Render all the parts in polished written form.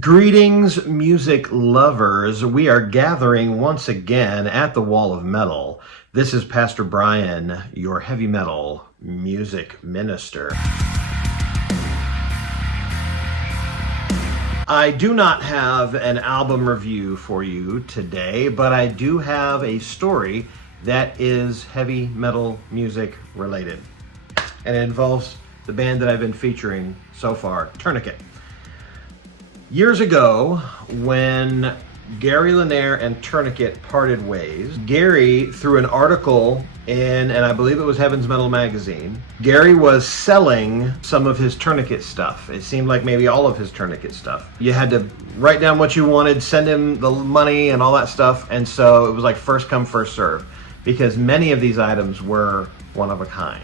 Greetings, music lovers. We are gathering once again at the Wall of Metal. This is Pastor Brian, your heavy metal music minister. I do not have an album review for you today, but I do have a story that is heavy metal music related. And it involves the band that I've been featuring so far, Tourniquet. Years ago, when Gary Lanier and Tourniquet parted ways, Gary, through an article in, and I believe it was Heaven's Metal magazine, Gary was selling some of his Tourniquet stuff. It seemed like maybe all of his Tourniquet stuff. You had to write down what you wanted, send him the money and all that stuff, and so it was like first come, first serve, because many of these items were one of a kind.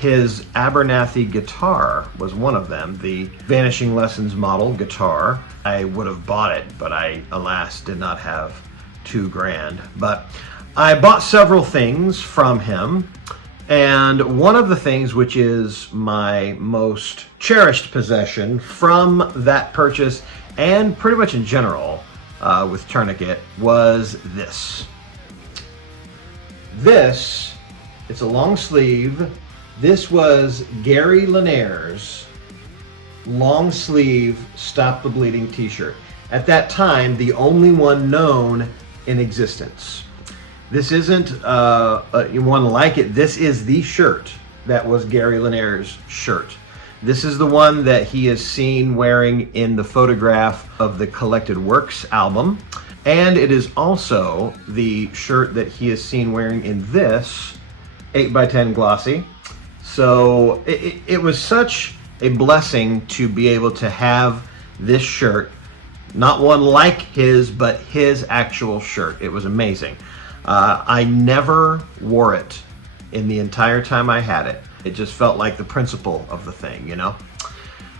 His Abernathy guitar was one of them, the Vanishing Lessons model guitar. I would have bought it, but I, alas, did not have $2,000. But I bought several things from him, and one of the things which is my most cherished possession from that purchase, and pretty much in general with Tourniquet, was this. This, it's a long sleeve. This was Gary Lanier's long sleeve Stop the Bleeding t-shirt. At that time, the only one known in existence. This isn't one like it. This is the shirt that was Gary Lanier's shirt. This is the one that he is seen wearing in the photograph of the Collected Works album. And it is also the shirt that he is seen wearing in this 8x10 glossy. So it was such a blessing to be able to have this shirt, not one like his, but his actual shirt. It was amazing. I never wore it in the entire time I had it. It just felt like the principle of the thing, you know?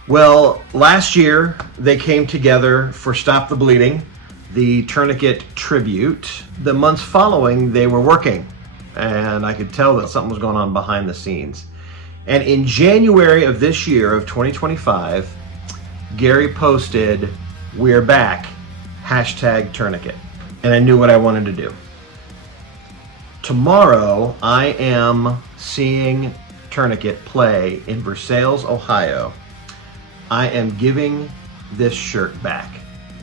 Well, last year they came together for Stop the Bleeding, the Tourniquet tribute. The months following, they were working, and I could tell that something was going on behind the scenes. And in January of this year, of 2025, Gary posted, "We're back, #Tourniquet." And I knew what I wanted to do. Tomorrow, I am seeing Tourniquet play in Versailles, Ohio. I am giving this shirt back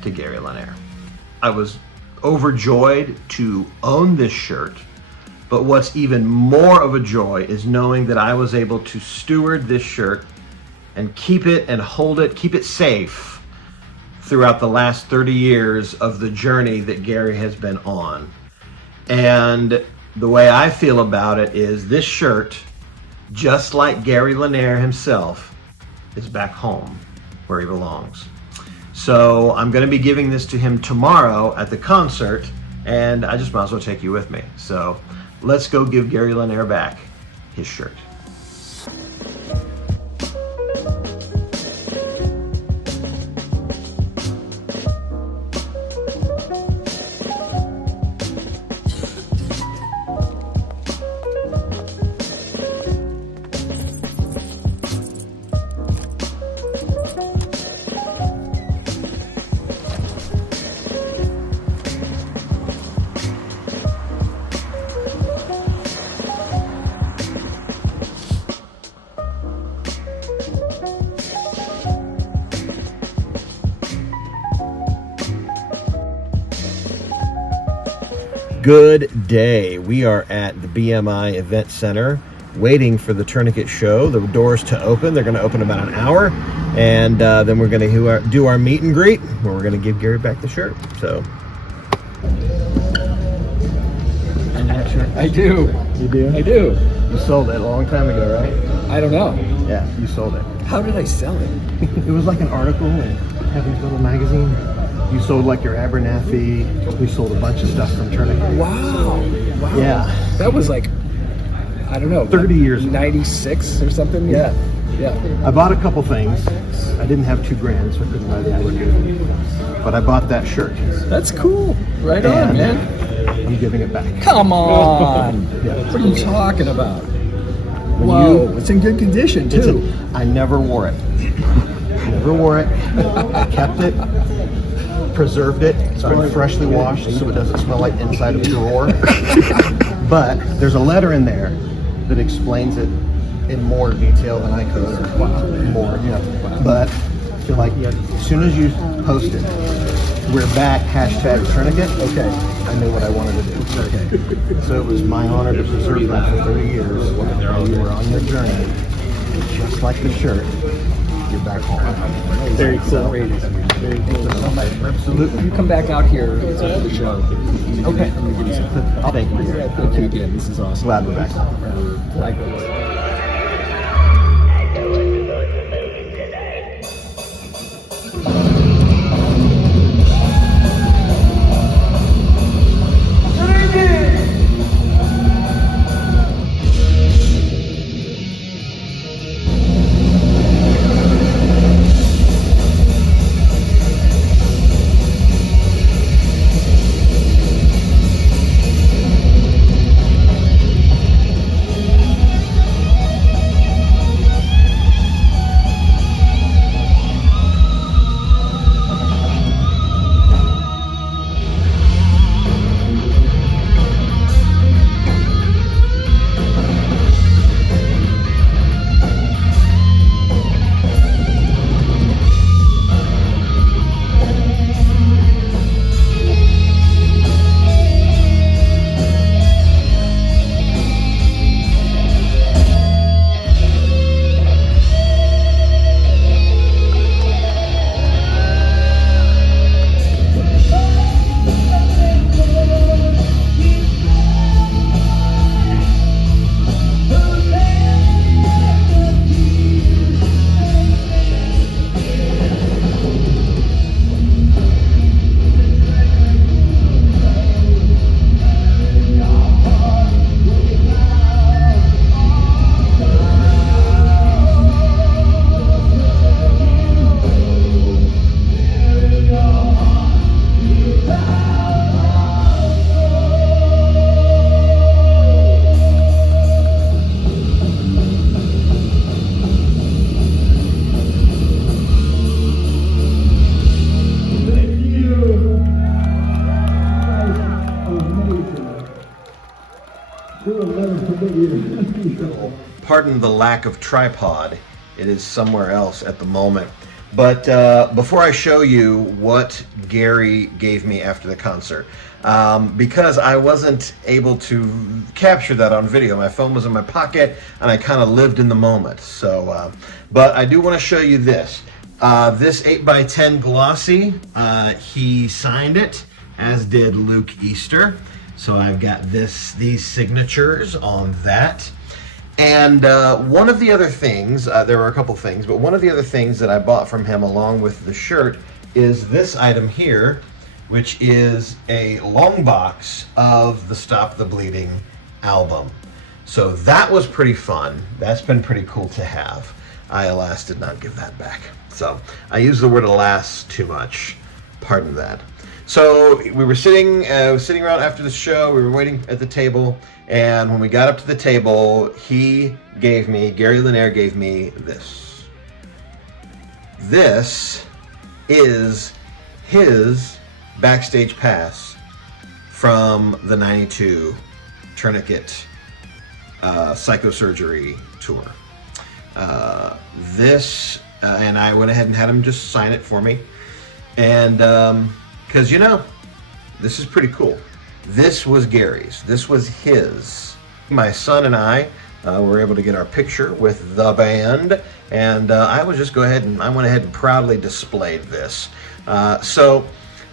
to Gary Lanier. I was overjoyed to own this shirt. But what's even more of a joy is knowing that I was able to steward this shirt and keep it and hold it, keep it safe throughout the last 30 years of the journey that Gary has been on. And the way I feel about it is this shirt, just like Gary Lanier himself, is back home where he belongs. So I'm going to be giving this to him tomorrow at the concert, and I just might as well take you with me. So let's go give Gary Lanier back his shirt. Good day. We are at the BMI Event Center waiting for the Tourniquet show, the doors to open. They're going to open about an hour, and then we're going to do our meet and greet where we're going to give Gary back the shirt. So, I do. You do? I do. You sold it a long time ago, right? I don't know. Yeah, you sold it. How did I sell it? It was like an article in Heaven's Metal magazine. You sold like your Abernathy. We sold a bunch of stuff from Tourniquet. Wow. Yeah. That was like, I don't know, 30 years ago. 96 or something? Yeah. Yeah. I bought a couple things. I didn't have $2,000, so I couldn't buy the other. But I bought that shirt. That's cool. Right on, And man. I'm giving it back. Come on. Yeah. What are you talking about? When Whoa, it's in good condition too. I never wore it. Never wore it. I kept it. preserved it. It's been freshly washed, so it doesn't smell like inside of a drawer. But there's a letter in there that explains it in more detail than I could, or more, yeah. But I feel like as soon as you post it, we're back, hashtag Tourniquet. Okay, I knew what I wanted to do. Okay. So it was my honor to preserve that for 30 years while you were on your journey. Just like the shirt, you're back home. Very cool. Very cool. Absolutely. You come back out here for the show. Okay. Thank you. Thank you again. This is awesome. Glad we're back. Likewise. Pardon the lack of tripod. It is somewhere else at the moment. But before I show you what Gary gave me after the concert, because I wasn't able to capture that on video, my phone was in my pocket and I kind of lived in the moment. So, but I do want to show you this. This 8x10 glossy, he signed it, as did Luke Easter. So I've got these signatures on that. And one of the other things, there were a couple things, but one of the other things that I bought from him along with the shirt is this item here, which is a long box of the Stop the Bleeding album. So that was pretty fun. That's been pretty cool to have. I, alas, did not give that back. So I use the word alas too much. Pardon that. So we were sitting around after the show. We were waiting at the table, and when we got up to the table, Gary Lanier gave me this. This is his backstage pass from the '92 Tourniquet psychosurgery tour. And I went ahead and had him just sign it for me, and because, you know, this is pretty cool. This was Gary's. This was his. My son and I were able to get our picture with the band, and I went ahead and proudly displayed this. So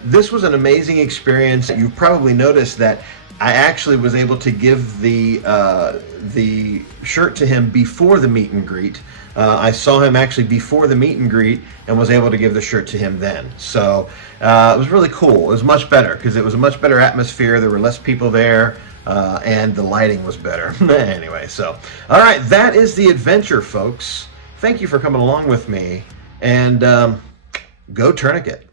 this was an amazing experience. You've probably noticed that I actually was able to give the shirt to him before the meet and greet. I saw him actually before the meet and greet and was able to give the shirt to him then. So it was really cool. It was much better because it was a much better atmosphere. There were less people there, and the lighting was better. Anyway, so all right, that is the adventure, folks. Thank you for coming along with me, and go Tourniquet.